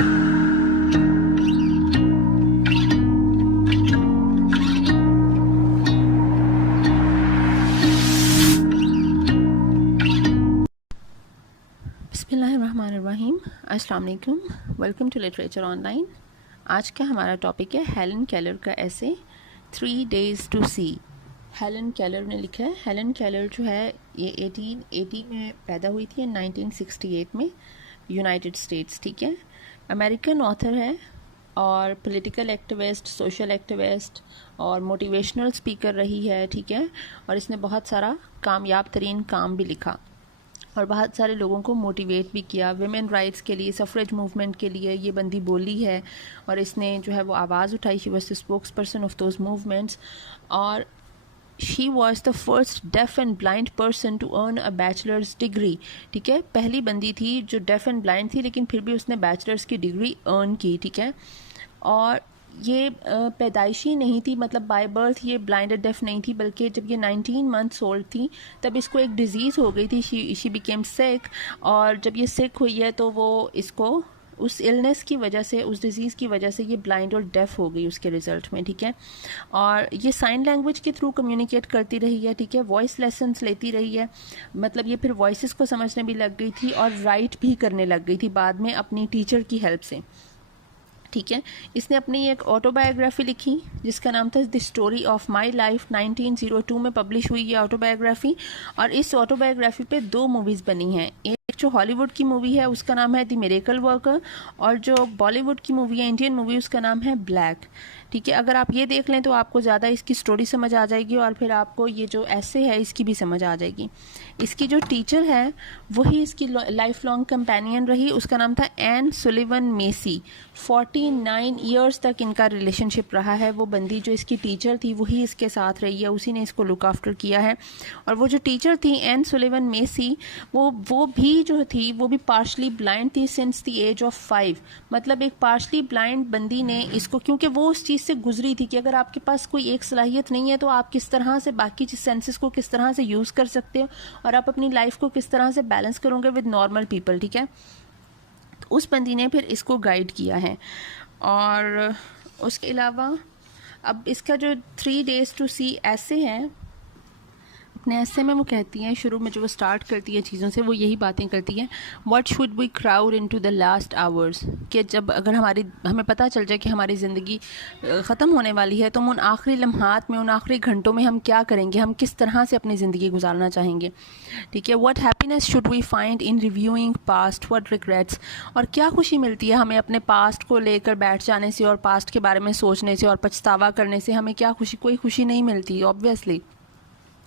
बिस्मिल्लाहिर्रहमानिर्रहीम। अस्सलाम वालेकुम। Welcome to literature online. आज का हमारा टॉपिक है हेलन केलर का ऐसे 3 Days to See। Helen Keller ने लिखा है। हेलन केलर जो है ये 1880 में पैदा हुई थी, 1968 में, यूनाइटेड स्टेट्स। ठीक है, अमेरिकन ऑथर है और पॉलिटिकल एक्टिविस्ट, सोशल एक्टिविस्ट और मोटिवेशनल स्पीकर रही है। ठीक है, और इसने बहुत सारा कामयाब तरीन काम भी लिखा और बहुत सारे लोगों को मोटिवेट भी किया। विमेन राइट्स के लिए, सफ़रेज मूवमेंट के लिए ये बंदी बोली है और इसने जो है वो आवाज़ उठाई। She was the spokesperson of those movements और she was the first deaf and blind person to earn a bachelor's degree. ठीक है, पहली बंदी थी जो डेफ एंड ब्लाइंड थी लेकिन फिर भी उसने बैचलर्स की डिग्री अर्न की। ठीक है, और ये पैदाइशी नहीं थी, मतलब बाय बर्थ ये ब्लाइंड एंड डेफ नहीं थी, बल्कि जब ये 19 मंथ्स ओल्ड थी तब इसको एक डिज़ीज़ हो गई थी। शी बिकेम सिक, और जब ये सिक हुई है तो वो इसको उस इलनेस की वजह से, उस डिज़ीज़ की वजह से ये ब्लाइंड और डेफ हो गई उसके रिज़ल्ट में। ठीक है, और ये साइन लैंग्वेज के थ्रू कम्युनिकेट करती रही है। ठीक है, वॉइस लेसन्स लेती रही है, मतलब ये फिर वॉइसेस को समझने भी लग गई थी और राइट भी करने लग गई थी बाद में अपनी टीचर की हेल्प से। ठीक है, इसने अपनी एक ऑटोबायोग्राफी लिखी जिसका नाम था the story of my life. 1902 में पब्लिश हुई ये ऑटोबायोग्राफी, और इस ऑटोबायोग्राफी पे 2 मूवीज़ बनी हैं। एक जो हॉलीवुड की मूवी है उसका नाम है द मिरेकल वर्कर, और जो बॉलीवुड की मूवी है, इंडियन मूवी, उसका नाम है ब्लैक। ठीक है, अगर आप ये देख लें तो आपको ज़्यादा इसकी स्टोरी समझ आ जाएगी और फिर आपको ये जो ऐसे है इसकी भी समझ आ जाएगी। इसकी जो टीचर है वही इसकी लाइफ लॉन्ग कंपेनियन रही, उसका नाम था एन सुलिवन मेसी। 49 ईयर्स तक इनका रिलेशनशिप रहा है। वो बंदी जो इसकी टीचर थी वही इसके साथ रही है, उसी ने इसको लुक आफ्टर किया है। और वो जो टीचर थी एन सुलिवन मेसी, वो भी जो थी वो भी पार्शली ब्लाइंड थी सिंस द एज ऑफ 5। मतलब एक पार्शली ब्लाइंड बंदी ने इसको, क्योंकि वो उस चीज़ से गुजरी थी कि अगर आपके पास कोई एक सलाहियत नहीं है तो आप किस तरह से बाकी सेंसेस को किस तरह से यूज़ कर सकते हो और आप अपनी लाइफ को किस तरह से बैलेंस करोगे विद नॉर्मल पीपल। ठीक है, तो उस बंदी ने फिर इसको गाइड किया है। और उसके अलावा अब इसका जो 3 Days to See ऐसे हैं, अपने ऐसे में वो कहती हैं, शुरू में जो वो स्टार्ट करती है चीज़ों से, वो यही बातें करती हैं, what should we crowd into the last hours, कि जब अगर हमें पता चल जाए कि हमारी ज़िंदगी ख़त्म होने वाली है तो हम उन आखिरी लम्हात में, उन आखिरी घंटों में हम क्या करेंगे, हम किस तरह से अपनी ज़िंदगी गुजारना चाहेंगे। ठीक है, what happiness should we find in reviewing past, what regrets, और क्या खुशी मिलती है हमें अपने पास्ट को लेकर बैठ जाने से और पास्ट के बारे में सोचने से और पछतावा करने से, हमें क्या खुशी, कोई खुशी नहीं मिलती obviously.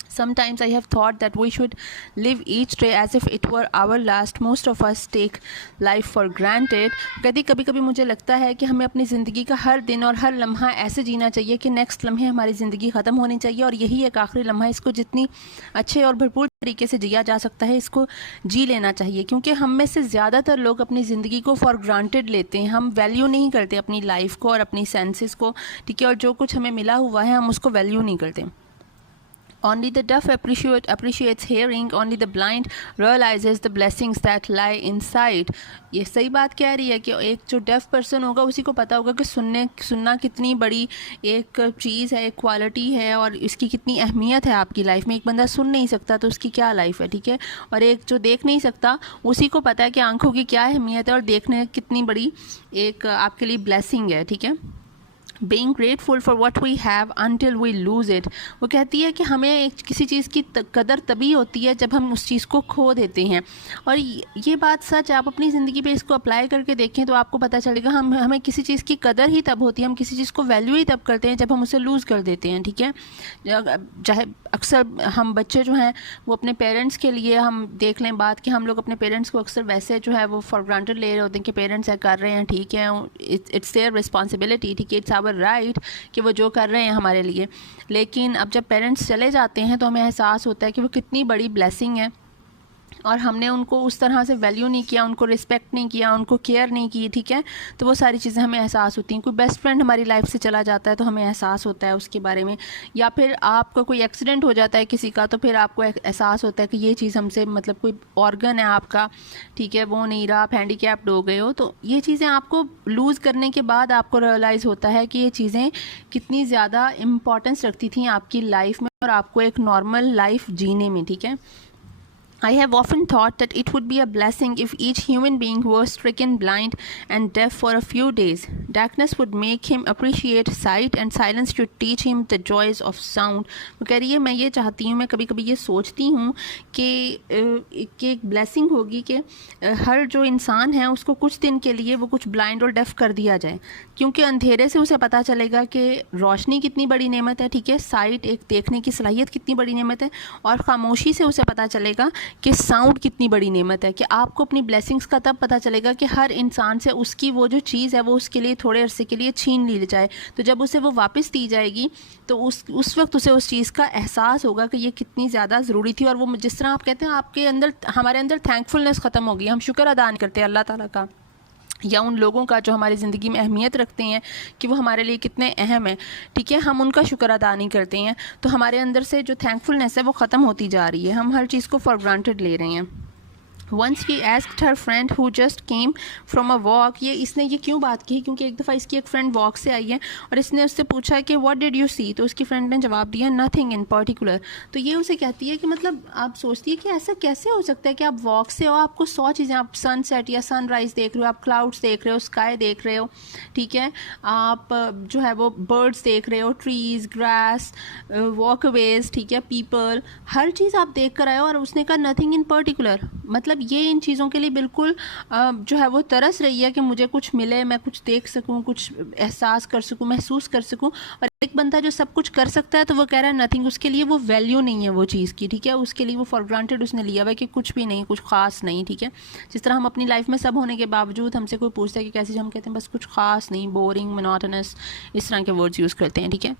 Sometimes I have thought that we should live each day as if it were our last. Most of us take life for granted. कभी कभी मुझे लगता है कि हमें अपनी ज़िंदगी का हर दिन और हर लम्हा ऐसे जीना चाहिए कि नेक्स्ट लम्हे हमारी ज़िंदगी ख़त्म होनी चाहिए और यही एक आखिरी लम्हा, इसको जितनी अच्छे और भरपूर तरीके से जिया जा सकता है इसको जी लेना चाहिए। क्योंकि हम में से ज़्यादातर लोग अपनी ज़िंदगी को फॉर ग्रांटेड लेते हैं, हम वैल्यू नहीं करते अपनी लाइफ को और अपनी सेंसेस को। ठीक है, और जो कुछ हमें मिला हुआ है हम उसको वैल्यू नहीं करते। Only the deaf appreciates hearing. Only the blind realizes the blessings that lie inside. ये सही बात कह रही है कि एक जो डेफ पर्सन होगा उसी को पता होगा कि सुनना कितनी बड़ी एक चीज़ है, एक क्वालिटी है और इसकी कितनी अहमियत है आपकी लाइफ में। एक बंदा सुन नहीं सकता तो उसकी क्या लाइफ है। ठीक है, और एक जो देख नहीं सकता उसी को पता है कि आंखों की क्या अहमियत है और देखने कितनी बड़ी एक आपके लिए ब्लेसिंग है। ठीक है, being grateful for what we have until we lose it. वो कहती है कि हमें किसी चीज़ की कदर तभी होती है जब हम उस चीज़ को खो देते हैं। और ये बात सच है, आप अपनी ज़िंदगी पे इसको अप्लाई करके देखें तो आपको पता चलेगा हमें किसी चीज़ की कदर ही तब होती है, हम किसी चीज़ को वैल्यू ही तब करते हैं जब हम उसे लूज़ कर देते हैं। ठीक है, चाहे अक्सर हम बच्चे जो हैं वो अपने पेरेंट्स के लिए, हम देख लें बात कि हम लोग अपने पेरेंट्स को अक्सर वैसे जो है वो फॉर ग्रांटेड ले रहे होते हैं कि पेरेंट्स है कर रहे हैं, ठीक है, इट्स देयर रिस्पॉन्सिबिलिटी, ठीक है, इट्स आवर राइट कि वो जो कर रहे हैं हमारे लिए। लेकिन अब जब पेरेंट्स चले जाते हैं तो हमें एहसास होता है कि वो कितनी बड़ी ब्लेसिंग है और हमने उनको उस तरह से वैल्यू नहीं किया, उनको रिस्पेक्ट नहीं किया, उनको केयर नहीं की, ठीक है, तो वो सारी चीज़ें हमें एहसास होती हैं। कोई बेस्ट फ्रेंड हमारी लाइफ से चला जाता है तो हमें एहसास होता है उसके बारे में, या फिर आपका कोई एक्सीडेंट हो जाता है किसी का तो फिर आपको एहसास होता है कि ये चीज़ हमसे, मतलब कोई ऑर्गन है आपका, ठीक है, वो नहीं रहा, आप हैंडीकैप्ड हो गए हो, तो ये चीज़ें आपको लूज़ करने के बाद आपको रियलाइज़ होता है कि ये चीज़ें कितनी ज़्यादा इम्पॉर्टेंस रखती थी आपकी लाइफ में और आपको एक नॉर्मल लाइफ जीने में, ठीक है। I have often thought that it would be a blessing if each human being were stricken blind and deaf for a few days. Darkness would make him appreciate sight and silence should teach him the joys of sound. वो कह रही है, मैं ये चाहती हूँ, मैं कभी कभी ये सोचती हूँ कि एक ब्लेसिंग होगी कि हर जो इंसान है उसको कुछ दिन के लिए वो कुछ ब्लाइंड और डेफ कर दिया जाए, क्योंकि अंधेरे से उसे पता चलेगा कि रोशनी कितनी बड़ी नेमत है, ठीक है, साइट एक देखने की सलाहियत कितनी बड़ी नेमत है, और खामोशी से उसे पता चलेगा कि साउंड कितनी बड़ी नेमत है, कि आपको अपनी ब्लेसिंग्स का तब पता चलेगा कि हर इंसान से उसकी वो जो चीज़ है वो उसके लिए थोड़े अरसे के लिए छीन ली जाए, तो जब उसे वो वापस दी जाएगी तो उस वक्त उसे उस चीज़ का एहसास होगा कि ये कितनी ज़्यादा ज़रूरी थी। और वो जिस तरह आप कहते हैं आपके अंदर, हमारे अंदर थैंकफुलनेस ख़त्म होगी, हम शुक्र अदा नहीं करते अल्लाह ताला का या उन लोगों का जो हमारी ज़िंदगी में अहमियत रखते हैं कि वो हमारे लिए कितने अहम है, ठीक है, हम उनका शुक्र अदा नहीं करते हैं, तो हमारे अंदर से जो थैंकफुलनेस है वो ख़त्म होती जा रही है, हम हर चीज़ को फॉर ग्रांटेड ले रहे हैं। Once she asked her friend who just came from a walk, इसने ये क्यों बात की, क्योंकि एक दफ़ा इसकी एक फ्रेंड वॉक से आई है और इसने उससे पूछा कि what did you see, तो उसकी फ्रेंड ने जवाब दिया nothing in particular। तो ये उसे कहती है कि मतलब आप सोचती है कि ऐसा कैसे हो सकता है कि आप वॉक से हो, आपको 100 चीज़ें, आप सनसेट या सनराइज़ देख रहे हो, आप क्लाउड्स देख रहे हो, स्काई देख रहे हो, ठीक है, आप जो है वो बर्ड्स देख रहे हो, ट्रीज़, ग्रास, वॉकवेज, ठीक है, पीपल, हर चीज़ आप देख कर आए हो, और उसने कहा नथिंग इन पर्टिकुलर, मतलब ये इन चीज़ों के लिए बिल्कुल जो है वो तरस रही है कि मुझे कुछ मिले, मैं कुछ देख सकूं, कुछ एहसास कर सकूं, महसूस कर सकूं। और एक बंदा जो सब कुछ कर सकता है तो वो कह रहा है नथिंग, उसके लिए वो वैल्यू नहीं है वो चीज़ की, ठीक है, उसके लिए वो फॉर ग्रांटेड उसने लिया हुआ है कि कुछ भी नहीं, कुछ ख़ास नहीं, ठीक है। जिस तरह हम अपनी लाइफ में सब होने के बावजूद हमसे कोई पूछता है कि कैसे, हम कहते हैं बस कुछ ख़ास नहीं, बोरिंग, मोनोटोनस, इस तरह के वर्ड्स यूज़ करते हैं, ठीक है।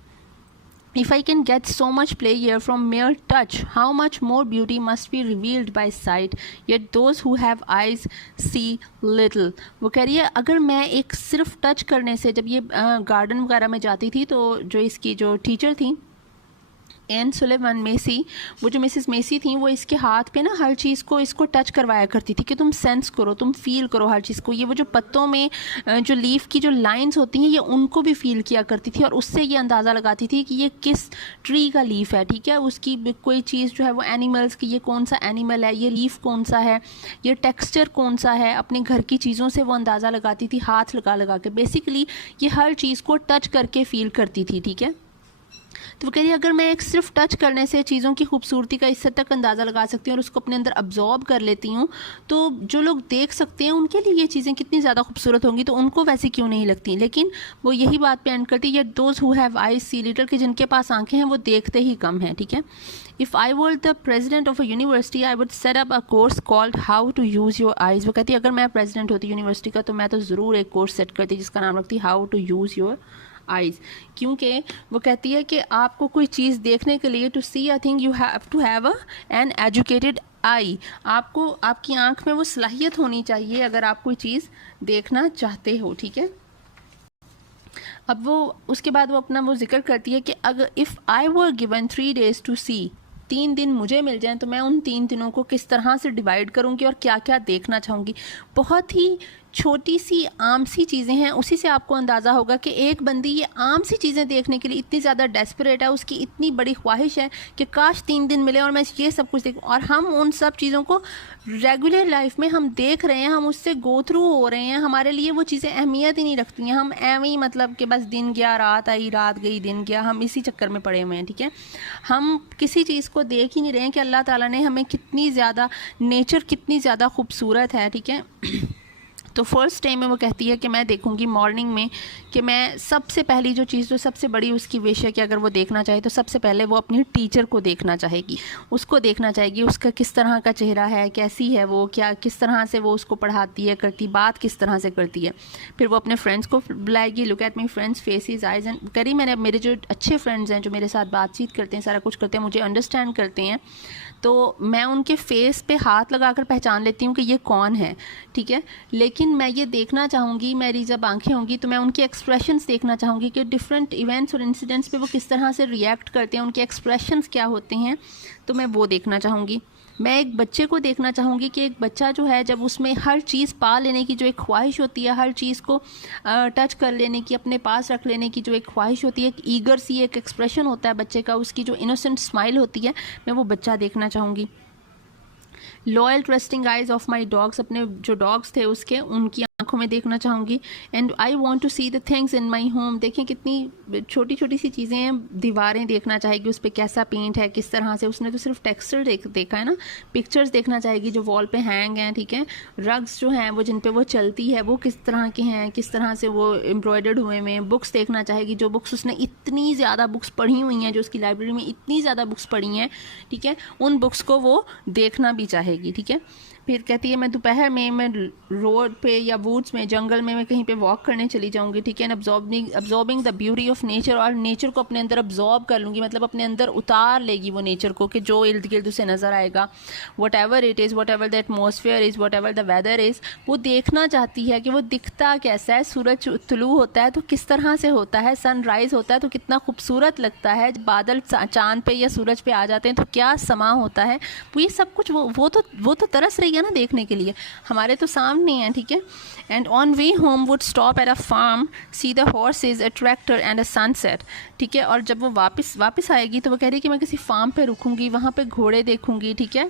If I can get so much pleasure from mere touch, how much more beauty must be revealed by sight? Yet those who have eyes see little. वो कह रही है अगर मैं एक सिर्फ टच करने से, जब ये गार्डन वगैरह में जाती थी तो जो इसकी जो टीचर थी एन सुलेवन मेसी, वो जो मिसेस मेसी थी, वो इसके हाथ पे ना हर चीज़ को इसको टच करवाया करती थी कि तुम सेंस करो, तुम फील करो हर चीज़ को। ये वो जो पत्तों में जो लीफ की जो लाइंस होती हैं ये उनको भी फील किया करती थी और उससे ये अंदाज़ा लगाती थी कि ये किस ट्री का लीफ है, ठीक है, उसकी कोई चीज़ जो है वो एनिमल्स की, ये कौन सा एनिमल है, ये लीफ कौन सा है, ये टेक्स्चर कौन सा है, अपने घर की चीज़ों से वो अंदाज़ा लगाती थी, हाथ लगा लगा के, बेसिकली ये हर चीज़ को टच करके फील करती थी, ठीक है। तो वो कह रही है अगर मैं एक सिर्फ टच करने से चीज़ों की खूबसूरती का इस हद तक अंदाज़ा लगा सकती हूँ और उसको अपने अंदर अब्जॉर्ब कर लेती हूँ, तो जो लोग देख सकते हैं उनके लिए ये चीज़ें कितनी ज़्यादा खूबसूरत होंगी, तो उनको वैसी क्यों नहीं लगती। लेकिन वो यही बात पे एंड करती है, those who have eyes C little, कि जिनके पास आंखें हैं वो देखते ही कम हैं, ठीक है। If I were the president of a university, I would set up a course called How to Use Your Eyes। वो कहती है अगर मैं प्रेसिडेंट होती यूनिवर्सिटी का तो मैं तो ज़रूर एक कोर्स सेट करती जिसका नाम रखती How to Use Your eyes, क्योंकि वो कहती है कि आपको कोई चीज़ देखने के लिए, to see a thing you have to have an educated eye, आपको आपकी आंख में वो सलाहियत होनी चाहिए अगर आप कोई चीज़ देखना चाहते हो, ठीक है। अब वो उसके बाद वो अपना वो जिक्र करती है कि अगर if I were given 3 days to see, 3 दिन मुझे मिल जाएं तो मैं उन 3 दिनों को किस तरह से डिवाइड करूंगी और क्या क्या देखना चाहूँगी। बहुत ही छोटी सी आम सी चीज़ें हैं, उसी से आपको अंदाज़ा होगा कि एक बंदी ये आम सी चीज़ें देखने के लिए इतनी ज़्यादा डेस्परेट है, उसकी इतनी बड़ी ख्वाहिश है कि काश 3 दिन मिले और मैं ये सब कुछ देखूँ। और हम उन सब चीज़ों को रेगुलर लाइफ में हम देख रहे हैं, हम उससे गो थ्रू हो रहे हैं, हमारे लिए वो चीज़ें अहमियत ही नहीं रखती हैं, हम एवं ही मतलब कि बस दिन गया रात आई, रात गई दिन गया, हम इसी चक्कर में पड़े हुए हैं, ठीक है। हम किसी चीज़ को देख ही नहीं रहे हैं कि अल्लाह ताला ने हमें कितनी ज़्यादा, नेचर कितनी ज़्यादा खूबसूरत है, ठीक है। तो फर्स्ट डे में वो कहती है कि मैं देखूंगी मॉर्निंग में कि मैं सबसे पहली जो चीज़ जो सबसे बड़ी उसकी विश है कि अगर वो देखना चाहे तो सबसे पहले वो अपनी टीचर को देखना चाहेगी, उसको देखना चाहेगी, उसका किस तरह का चेहरा है, कैसी है वो, क्या किस तरह से वो उसको पढ़ाती है, करती बात किस तरह से करती है। फिर वो अपने फ्रेंड्स को बुलाएगी, look at my friends faces eyes and करी मैंने मेरे जो अच्छे फ्रेंड्स हैं जो मेरे साथ बातचीत करते हैं, सारा कुछ करते हैं, मुझे अंडरस्टैंड करते हैं, तो मैं उनके फेस पे हाथ लगाकर पहचान लेती हूँ कि ये कौन है, ठीक है। लेकिन मैं ये देखना चाहूँगी, मेरी जब आंखें होंगी तो मैं उनके एक्सप्रेशंस देखना चाहूँगी कि डिफरेंट इवेंट्स और इंसिडेंट्स पे वो किस तरह से रिएक्ट करते हैं, उनके एक्सप्रेशंस क्या होते हैं, तो मैं वो देखना चाहूँगी। मैं एक बच्चे को देखना चाहूँगी कि एक बच्चा जो है जब उसमें हर चीज़ पा लेने की जो एक ख्वाहिश होती है, हर चीज़ को टच कर लेने की, अपने पास रख लेने की जो एक ख्वाहिश होती है, एक ईगर सी एक एक्सप्रेशन होता है बच्चे का, उसकी जो इनोसेंट स्माइल होती है, मैं वो बच्चा देखना चाहूँगी। Loyal trusting eyes of my dogs, अपने जो डॉग्स थे उसके, उनकी आंखों में देखना चाहूँगी। And I want to see the things in my home, देखें कितनी छोटी छोटी सी चीज़ें हैं, दीवारें देखना चाहेगी, उस पर कैसा पेंट है, किस तरह से, उसने तो सिर्फ टेक्सचर देखा है ना, पिक्चर्स देखना चाहेगी जो वॉल पे हैंग हैं, ठीक है। रग्स जो हैं वो जिन पे वो चलती है वो किस तरह के हैं, किस तरह से वो एम्ब्रॉयडर्ड हुए हैं। बुक्स देखना चाहेगी, जो बुक्स उसने इतनी ज़्यादा बुक्स पढ़ी हुई हैं, जो उसकी लाइब्रेरी में इतनी ज़्यादा बुक्स पढ़ी हैं, ठीक है, उन बुक्स को वो देखना भी चाहेगी, ठीक है। फिर कहती है मैं दोपहर में मैं रोड पे या वुड्स में, जंगल में मैं कहीं पे वॉक करने चली जाऊंगी, ठीक है। Absorbing the beauty of nature, और नेचर को अपने अंदर अब्जॉर्ब कर लूँगी, मतलब अपने अंदर उतार लेगी वो नेचर को कि जो इर्द गिर्द उसे नज़र आएगा। Whatever it is, whatever the atmosphere is, whatever the weather is, वो देखना चाहती है कि वो दिखता कैसा है, सूरज तुलू होता है तो किस तरह से होता है, सनराइज़ होता है तो कितना खूबसूरत लगता है, बादल चांद पे या सूरज पे आ जाते हैं तो क्या समा होता है। वो ये सब कुछ वो तो तरस रही है ना देखने के लिए, हमारे तो सामने है, ठीक है। And on way home would stop at a farm, see the horses, a tractor and a sunset, ठीक है। और जब वो वापस आएगी तो वो कह रही है कि मैं किसी फार्म पे रुकूंगी, वहाँ पे घोड़े देखूंगी, ठीक है,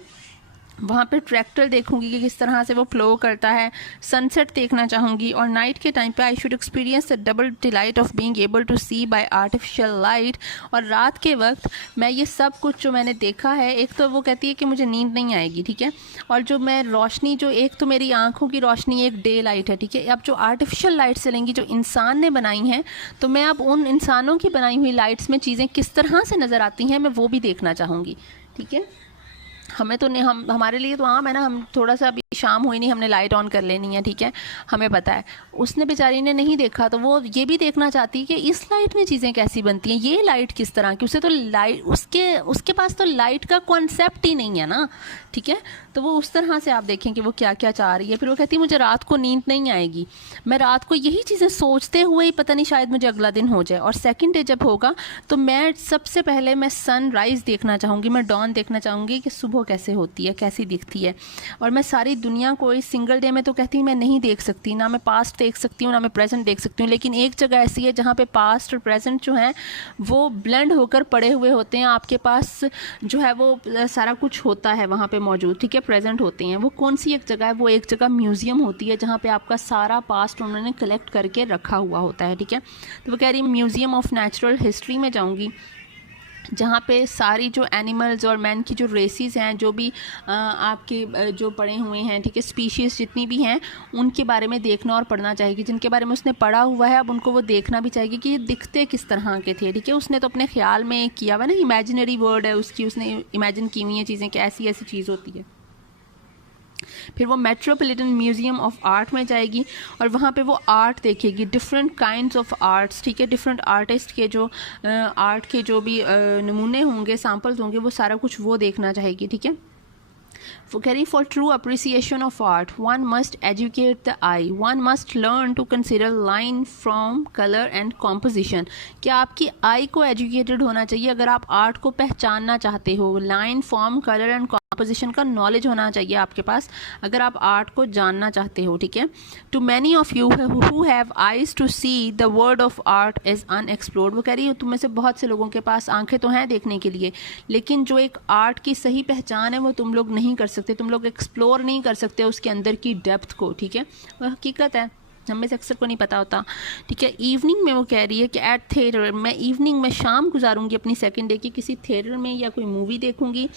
वहाँ पे ट्रैक्टर देखूंगी कि किस तरह से वो फ्लो करता है, सनसेट देखना चाहूँगी। और नाइट के टाइम पे I should experience the double delight of being able to see by artificial light, और रात के वक्त मैं ये सब कुछ जो मैंने देखा है, एक तो वो कहती है कि मुझे नींद नहीं आएगी, ठीक है, और जो मैं रोशनी, जो एक तो मेरी आँखों की रोशनी एक डे लाइट है, ठीक है, अब जो आर्टिफिशियल लाइट्स चलेंगी जो इंसान ने बनाई हैं, तो मैं अब उन इंसानों की बनाई हुई लाइट्स में चीज़ें किस तरह से नज़र आती हैं, मैं वो भी देखना चाहूँगी, ठीक है। हमें तो नहीं, हमारे लिए तो आम है ना, हम थोड़ा सा अभी शाम हुई नहीं, हमने लाइट ऑन कर लेनी है, ठीक है, हमें पता है। उसने बेचारी ने नहीं देखा तो वो ये भी देखना चाहती है कि इस लाइट में चीज़ें कैसी बनती हैं, ये लाइट किस तरह की, उसे तो लाइट, उसके पास तो लाइट का कॉन्सेप्ट ही नहीं है ना, ठीक है। तो वो उस तरह से आप देखें कि वो क्या क्या चाह रही है। फिर वो कहती है मुझे रात को नींद नहीं आएगी, मैं रात को यही चीज़ें सोचते हुए ही पता नहीं शायद मुझे अगला दिन हो जाए। और सेकंड डे जब होगा तो मैं सबसे पहले मैं सनराइज़ देखना चाहूँगी, मैं डॉन देखना चाहूँगी कि सुबह कैसे होती है, कैसी दिखती है। और मैं सारी दुनिया को इस सिंगल डे में तो कहती हूँ मैं नहीं देख सकती, ना मैं पास्ट देख सकती हूँ, ना मैं प्रेजेंट देख सकती हूँ, लेकिन एक जगह ऐसी है जहाँ पे पास्ट और प्रेजेंट जो है वो ब्लेंड होकर पड़े हुए होते हैं, आपके पास जो है वो सारा कुछ होता है वहाँ पे मौजूद, ठीक है, प्रेजेंट होते हैं। वो कौन सी एक जगह है, वो एक जगह म्यूज़ियम होती है जहाँ पे आपका सारा पास्ट उन्होंने कलेक्ट करके रखा हुआ होता है, ठीक है। तो वो कह रही म्यूज़ियम ऑफ नेचुरल हिस्ट्री में जाऊँगी, जहाँ पे सारी जो एनिमल्स और मैन की जो रेसिस हैं, जो भी आपके जो पढ़े हुए हैं, ठीक है, स्पीशीज़ जितनी भी हैं, उनके बारे में देखना और पढ़ना चाहिए। जिनके बारे में उसने पढ़ा हुआ है अब उनको वो देखना भी चाहिए कि ये दिखते किस तरह के थे, ठीक है। उसने तो अपने ख्याल में किया हुआ ना, इमेजिनरी वर्ड है उसकी, उसने इमेजिन की हुई हैं चीज़ें कि ऐसी ऐसी चीज़ होती है। फिर वो मेट्रोपॉलिटन म्यूज़ियम ऑफ आर्ट में जाएगी और वहाँ पे वो आर्ट देखेगी, डिफरेंट काइंड्स ऑफ आर्ट्स, ठीक है, डिफरेंट आर्टिस्ट के जो आर्ट के जो भी नमूने होंगे, सैम्पल्स होंगे, वो सारा कुछ वो देखना चाहेगी, ठीक है। वो कह रही for true appreciation of art one must educate the eye, one must learn to consider line from colour and composition. क्या आपकी आई को एजुकेटेड होना चाहिए अगर आप आर्ट को पहचानना चाहते हो, line form colour and composition का नॉलेज होना चाहिए आपके पास अगर आप आर्ट को जानना चाहते हो, ठीक है। To many of you who have eyes to see the world of art is unexplored. वो कह रही है तुम में से बहुत से लोगों के पास आंखें तो हैं देखने के लिए, लेकिन जो एक आर्ट की सही पहचान है वो तुम लोग नहीं कर सकते, तुम लोग एक्सप्लोर नहीं कर सकते उसके अंदर की डेप्थ को, ठीक है, वह हकीकत है। हम में से अक्सर को नहीं पता होता, ठीक है। इवनिंग में वो कह रही है कि एट थिएटर, मैं इवनिंग में शाम गुजारूंगी अपनी सेकंड डे की किसी थिएटर में या कोई मूवी देखूंगी।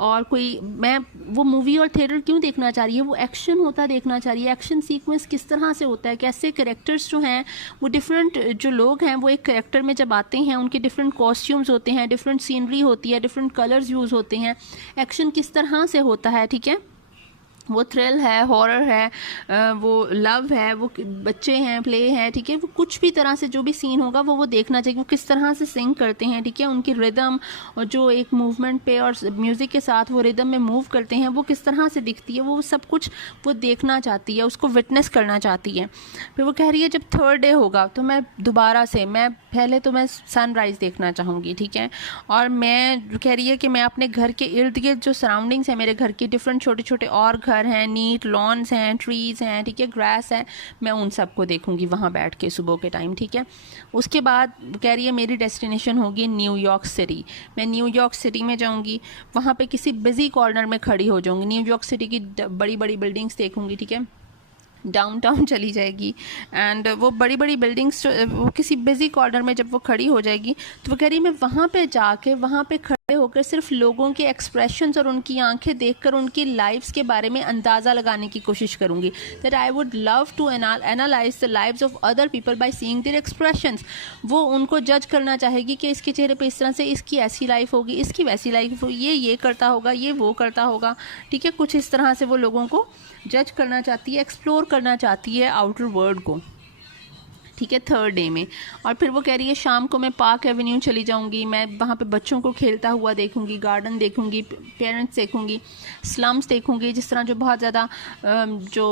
और कोई, मैं वो मूवी और थिएटर क्यों देखना चाह रही है, वो एक्शन होता देखना चाह रही है, एक्शन सीक्वेंस किस तरह से होता है, कैसे कैरेक्टर्स जो हैं वो डिफरेंट, जो लोग हैं वो एक कैरेक्टर में जब आते हैं उनके डिफरेंट कॉस्ट्यूम्स होते हैं, डिफरेंट सीनरी होती है, डिफरेंट कलर्स यूज़ होते हैं, एक्शन किस तरह से होता है, ठीक है। वो थ्रिल है, हॉरर है, वो लव है, वो बच्चे हैं, प्ले है, ठीक है। वो कुछ भी तरह से जो भी सीन होगा वो देखना चाहिए, वो किस तरह से सिंग करते हैं, ठीक है। उनकी रिदम और जो एक मूवमेंट पे और म्यूज़िक के साथ वो रिदम में मूव करते हैं वो किस तरह से दिखती है, वो सब कुछ वो देखना चाहती है, उसको विटनेस करना चाहती है। फिर वो कह रही है जब थर्ड डे होगा तो मैं दोबारा से, मैं पहले तो मैं सनराइज़ देखना चाहूँगी, ठीक है। और मैं कह रही है कि मैं अपने घर के इर्द गिर्द जो सराउंडिंग्स हैं मेरे घर के, डिफरेंट छोटे छोटे और घर हैं, नीट लॉन्स हैं, ट्रीज़ हैं, ठीक है, ग्रास है, मैं उन सबको देखूंगी वहाँ बैठ के सुबह के टाइम, ठीक है। उसके बाद कह रही है मेरी डेस्टिनेशन होगी न्यूयॉर्क सिटी, मैं न्यूयॉर्क सिटी में जाऊंगी, वहाँ पे किसी बिजी कॉर्नर में खड़ी हो जाऊंगी, न्यूयॉर्क सिटी की बड़ी बड़ी बिल्डिंग्स देखूंगी, ठीक है। डाउनटाउन चली जाएगी एंड वो बड़ी बड़ी बिल्डिंग्स, वो किसी बिजी कॉर्नर में जब वो खड़ी हो जाएगी तो वो कह रही है मैं वहाँ पे जाके, वहाँ पे खड़े होकर सिर्फ लोगों के एक्सप्रेशंस और उनकी आंखें देखकर उनकी लाइफ्स के बारे में अंदाज़ा लगाने की कोशिश करूँगी। That I would love to analyse the lives of other people by seeing their expressions. वो उनको जज करना चाहेगी कि इसके चेहरे पे इस तरह से, इसकी ऐसी लाइफ होगी, इसकी वैसी लाइफ होगी, ये करता होगा, ये वो करता होगा, ठीक है। कुछ इस तरह से वो लोगों को जज करना चाहती है, एक्सप्लोर करना चाहती है आउटर वर्ल्ड को, ठीक है, थर्ड डे में। और फिर वो कह रही है शाम को मैं पार्क एवेन्यू चली जाऊंगी, मैं वहाँ पे बच्चों को खेलता हुआ देखूंगी, गार्डन देखूंगी, पेरेंट्स देखूंगी, स्लम्स देखूंगी, जिस तरह जो बहुत ज़्यादा जो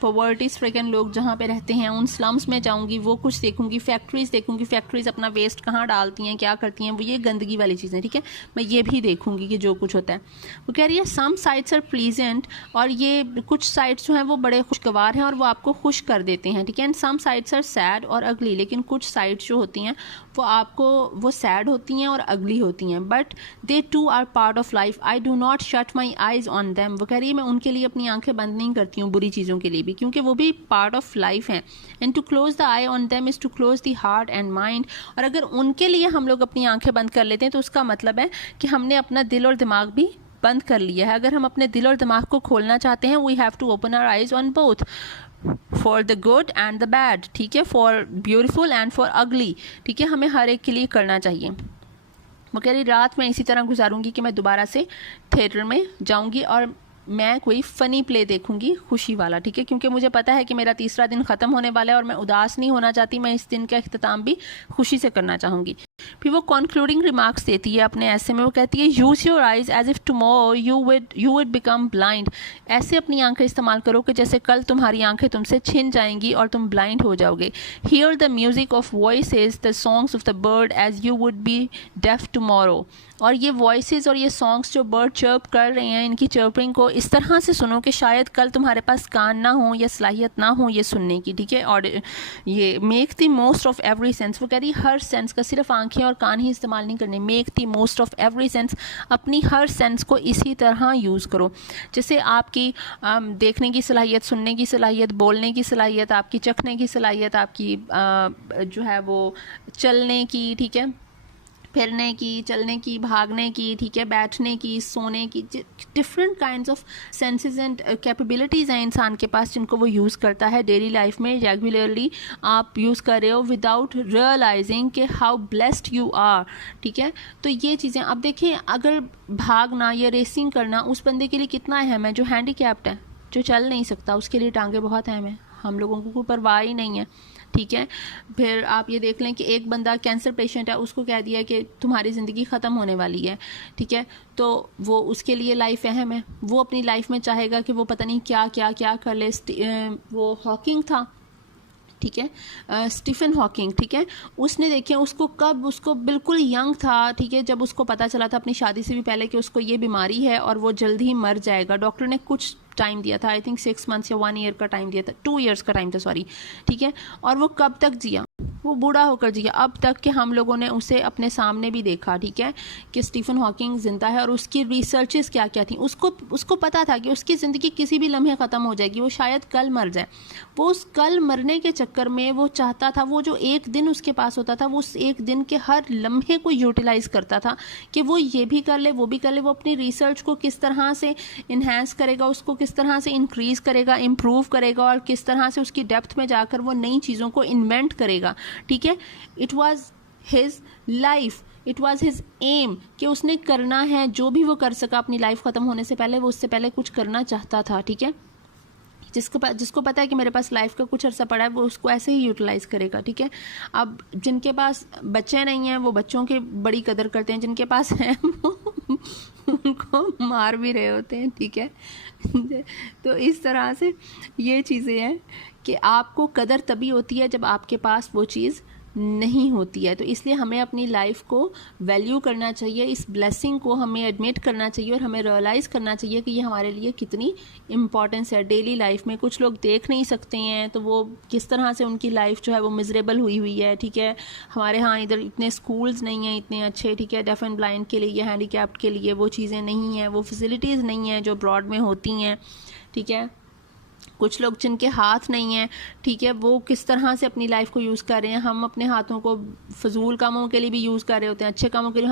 पॉवर्टी स्ट्रिकन लोग जहाँ पे रहते हैं उन स्लम्स में जाऊंगी, वो कुछ देखूंगी, फैक्ट्रीज़ देखूंगी, फैक्ट्रीज़ अपना वेस्ट कहाँ डालती हैं, क्या करती हैं, वो ये गंदगी वाली चीज़ें, ठीक है, मैं ये भी देखूंगी कि जो कुछ होता है। वो कह रही है सम साइट्स आर प्लीजेंट, और ये कुछ साइट्स जो हैं वो बड़े खुशगवार हैं और वो आपको खुश कर देते हैं, ठीक है। And some sights are sad और अगली, लेकिन कुछ साइट्स जो होती हैं वो आपको, वो सैड होती हैं और अगली होती हैं, but they too are part of life, I do not shut my eyes on them. वो कह रही है मैं उनके लिए अपनी आंखें बंद नहीं करती हूँ बुरी चीज़ों के लिए भी, क्योंकि वो भी पार्ट ऑफ लाइफ हैं। And to close the eye on them is to close the heart and mind. और अगर उनके लिए हम लोग अपनी आंखें बंद कर लेते हैं तो उसका मतलब है कि हमने अपना दिल और दिमाग भी बंद कर लिया है। अगर हम अपने दिल और दिमाग को खोलना चाहते हैं, we have to open our eyes on both, for the good and the bad, ठीक है, फॉर ब्यूटीफुल एंड फॉर अगली, ठीक है, हमें हर एक के लिए करना चाहिए। वो कह रही रात में इसी तरह गुजारूंगी कि मैं दोबारा से थिएटर में जाऊंगी और मैं कोई फ़नी प्ले देखूंगी, खुशी वाला, ठीक है, क्योंकि मुझे पता है कि मेरा तीसरा दिन ख़त्म होने वाला है और मैं उदास नहीं होना चाहती, मैं इस दिन का इख्तिताम भी खुशी से करना चाहूँगी। फिर वो कंक्लूडिंग रिमार्क्स देती है अपने ऐसे में, वो कहती है use your eyes as if tomorrow you would become blind. ऐसे अपनी आंखें इस्तेमाल करो कि जैसे कल तुम्हारी आंखें तुमसे छिन जाएंगी और तुम ब्लाइंड हो जाओगे। Hear the music of voices, the songs of the bird as you would be deaf tomorrow. और ये वॉइसेस और ये सॉन्ग्स जो बर्ड चर्प कर रहे हैं, इनकी चर्पिंग को इस तरह से सुनो कि शायद कल तुम्हारे पास कान ना हो या सलाहियत ना हो ये सुनने की, ठीक है। और ये make the most of every sense, वो कह रही हर सेंस का, सिर्फ आंखें और कान ही इस्तेमाल नहीं करने, make the most of every sense, अपनी हर सेंस को इसी तरह यूज़ करो। जैसे आपकी देखने की सलाहियत, सुनने की सलाहियत, बोलने की सलाहियत, आपकी चखने की सलाहियत, आपकी जो है वो चलने की, ठीक है, फिरने की, चलने की, भागने की, ठीक है, बैठने की, सोने की, different kinds of senses and capabilities हैं इंसान के पास जिनको वो यूज़ करता है डेली लाइफ में, रेगुलरली आप यूज़ कर रहे हो विदाउट रियलाइजिंग कि हाउ ब्लेस्ड यू आर, ठीक है। तो ये चीज़ें अब देखें, अगर भागना या रेसिंग करना उस बंदे के लिए कितना अहम है जो हैंडीकैप्ड है, जो चल नहीं सकता, उसके लिए टांगे बहुत अहम है, हम लोगों को कोई परवाह ही नहीं है, ठीक है। फिर आप ये देख लें कि एक बंदा कैंसर पेशेंट है, उसको कह दिया कि तुम्हारी ज़िंदगी ख़त्म होने वाली है, ठीक है, तो वो उसके लिए लाइफ अहम है, वो अपनी लाइफ में चाहेगा कि वो पता नहीं क्या क्या क्या कर ले। वो हॉकिंग था, ठीक है, स्टीफन हॉकिंग, ठीक है, उसने देखिए उसको कब, उसको बिल्कुल यंग था, ठीक है, जब उसको पता चला था अपनी शादी से भी पहले कि उसको ये बीमारी है और वो जल्द ही मर जाएगा। डॉक्टर ने कुछ टाइम दिया था, आई थिंक 6 मंथ्स या 1 ईयर का टाइम दिया था, 2 ईयर्स का टाइम था, सॉरी, ठीक है, और वो कब तक जिया, वो बूढ़ा होकर जी गया। अब तक के हम लोगों ने उसे अपने सामने भी देखा, ठीक है, कि स्टीफन हॉकिंग ज़िंदा है और उसकी रिसर्चेस क्या क्या थी। उसको पता था कि उसकी ज़िंदगी किसी भी लम्हे ख़त्म हो जाएगी, वो शायद कल मर जाए। वो उस कल मरने के चक्कर में वो चाहता था, वो जो एक दिन उसके पास होता था, वो उस एक दिन के हर लम्हे को यूटिलाइज़ करता था कि वो ये भी कर ले, वो भी कर ले। वो अपनी रिसर्च को किस तरह से इन्हेंस करेगा, उसको किस तरह से इंक्रीज़ करेगा, इम्प्रूव करेगा, और किस तरह से उसकी डेप्थ में जाकर वो नई चीज़ों को इन्वेंट करेगा, ठीक है। It was his life, it was his aim, कि उसने करना है जो भी वो कर सका अपनी लाइफ ख़त्म होने से पहले, वो उससे पहले कुछ करना चाहता था, ठीक है। जिसको पता है कि मेरे पास लाइफ का कुछ अर्सा पड़ा है, वो उसको ऐसे ही यूटिलाइज़ करेगा, ठीक है। अब जिनके पास बच्चे नहीं हैं वो बच्चों की बड़ी कदर करते हैं, जिनके पास हैं वो उनको मार भी रहे होते हैं, ठीक है। तो इस तरह से ये चीज़ें हैं कि आपको कदर तभी होती है जब आपके पास वो चीज़ नहीं होती है। तो इसलिए हमें अपनी लाइफ को वैल्यू करना चाहिए, इस ब्लेसिंग को हमें एडमिट करना चाहिए और हमें रियलाइज़ करना चाहिए कि ये हमारे लिए कितनी इम्पॉर्टेंस है डेली लाइफ में। कुछ लोग देख नहीं सकते हैं तो वो किस तरह से उनकी लाइफ जो है वो मिजरेबल हुई है, ठीक है। हमारे यहाँ इधर इतने स्कूल्स नहीं हैं इतने अच्छे, ठीक है, डेफ एंड ब्लाइंड के लिए, हैंडीकैप्ड के लिए वो चीज़ें नहीं हैं, वो फैसिलिटीज़ नहीं हैं जो ब्रॉड में होती हैं, ठीक है। कुछ लोग जिनके हाथ नहीं हैं, ठीक है, वो किस तरह से अपनी लाइफ को यूज़ कर रहे हैं। हम अपने हाथों को फजूल कामों के लिए भी यूज़ कर रहे होते हैं, अच्छे कामों के लिए।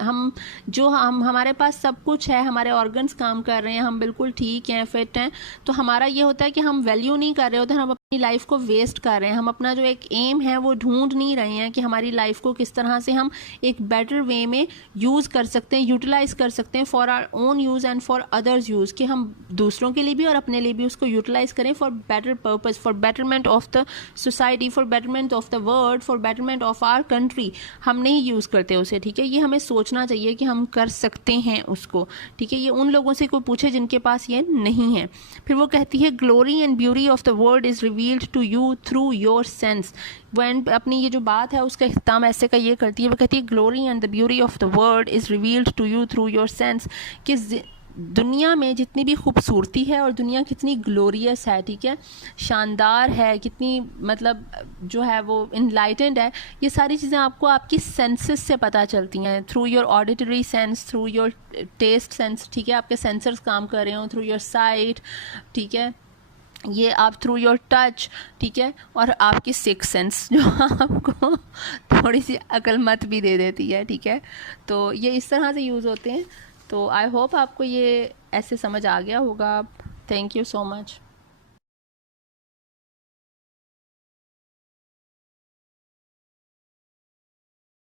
हम हमारे पास सब कुछ है, हमारे ऑर्गन्स काम कर रहे हैं, हम बिल्कुल ठीक हैं, फिट हैं, तो हमारा ये होता है कि हम वैल्यू नहीं कर रहे होते, हम अपनी लाइफ को वेस्ट कर रहे हैं। हम अपना जो एक एम है वो ढूंढ नहीं रहे हैं कि हमारी लाइफ को किस तरह से हम एक बेटर वे में यूज़ कर सकते हैं, यूटिलाइज़ कर सकते हैं for our own use and for others use, कि हम दूसरों के लिए भी और अपने लिए भी उसको यूटिलाइज़ करें for better purpose, for betterment of the society, for betterment of the world, for betterment of our country. हम नहीं यूज़ करते उसे, ठीक है। ये हमें सोचना चाहिए कि हम कर सकते हैं उसको, ठीक है। ये उन लोगों से कोई पूछे जिनके पास ये नहीं है। फिर वो कहती है glory and beauty of the world is revealed to you through your sense. वह अपनी ये जो बात है उसका इख्तिताम ऐसे का ये करती है, वो कहती है glory and the beauty of the world is revealed to you through your sense, कि दुनिया में जितनी भी खूबसूरती है और दुनिया कितनी ग्लोरियस है, ठीक है, शानदार है, कितनी मतलब जो है वो इनलाइटेंड है, ये सारी चीज़ें आपको आपकी सेंसेस से पता चलती हैं, through your auditory sense, through your taste sense, ठीक है, आपके सेंसर्स काम कर रहे हो, थ्रू योर साइट, ठीक है, ये आप थ्रू योर टच, ठीक है, और आपकी सिक्स सेंस जो आपको थोड़ी सी अक्लमत भी दे देती है, ठीक है। तो ये इस तरह से यूज़ होते हैं। तो आई होप आपको ये ऐसे समझ आ गया होगा। Thank you so much.